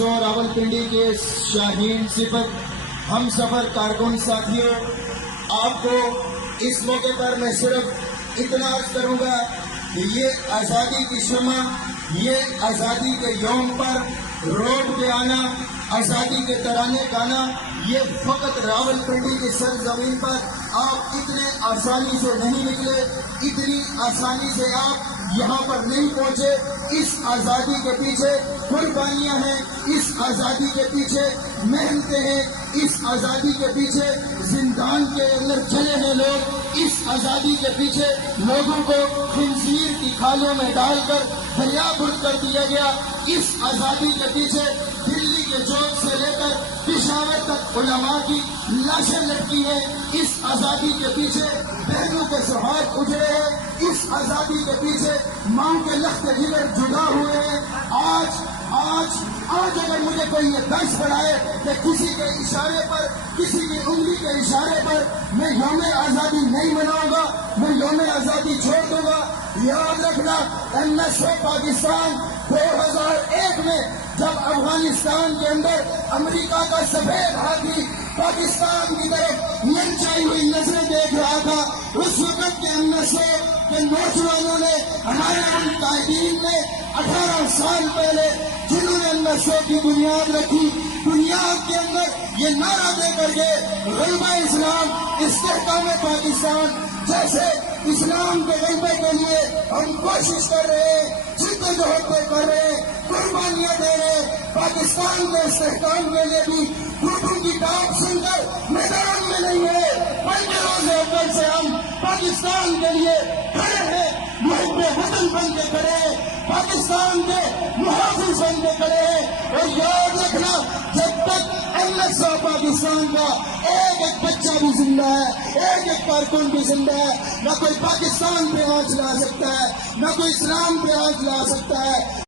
راولپنڈی کے شاہین صفت ہم سفر کارکن ساتھیوں، آپ کو اس موقع پر میں صرف اتنا عرض کروں گا کہ یہ آزادی کی شمع، یہ آزادی کے یوم پر روڈ پہ آنا، آزادی کے ترانے گانا، یہ فقط راولپنڈی کی سرزمین پر آپ اتنے آسانی سے نہیں نکلے، اتنی آسانی سے آپ یہاں پر نہیں پہنچے۔ اس آزادی کے پیچھے قربانیاں ہیں، اس آزادی کے پیچھے محنتیں ہیں، اس آزادی کے پیچھے زندان کے اندر چلے ہیں لوگ، اس آزادی کے پیچھے لوگوں کو خنزیر کی کھالوں میں ڈال کر دریا برد کر دیا گیا۔ اس آزادی کے پیچھے دلی کے چوک سے لے کر پشاور تک علماء کی لاشیں لٹکی ہیں۔ اس آزادی کے پیچھے بہنوں کے سہاگ اجڑے ہیں، اس آزادی کے پیچھے ماں کے لخت جگر جدا ہوئے ہیں۔ آج اگر مجھے کوئی یہ درس پڑھائے کہ کسی کے اشارے پر، کسی کی انگلی کے اشارے پر میں یوم آزادی نہیں مناؤں گا، میں یوم آزادی چھوڑ دوں گا، یاد رکھنا NSO پاکستان 2001 میں جب افغانستان کے اندر امریکہ کا سفید ہاتھی پاکستان کی طرف للچائی ہوئی نظریں دیکھ رہا تھا، اس وقت کے NSO کے نوجوانوں نے، ہمارے ان قائدین نے 18 سال پہلے جنہوں نے NSO کی بنیاد رکھی، بنیاد کے اندر یہ نعرہ دے کر کے غلبہ اسلام، استحکام پاکستان جیسے اسلام کے غلبے کے لیے ہم کوشش کر رہے ہیں، جدوجہد کر رہے ہیں، قربانیاں دے رہے ہیں۔ پاکستان کے استحکام کے لیے بھی اردو کی ٹاپ سن کر میدان میں نہیں ہے، بلکہ روز اول سے ہم پاکستان کے لیے کھڑے ہیں، محب وطن بن کے کھڑے ہیں، پاکستان کے محافظ بن کے کھڑے ہیں۔ اور یاد رکھنا، جب تک NSO پاکستان کا ایک بچہ بھی زندہ ہے، ایک کارکن بھی زندہ ہے، نہ کوئی پاکستان پہ آنچ لا سکتا ہے، نہ کوئی اسلام پہ آنچ لا سکتا ہے۔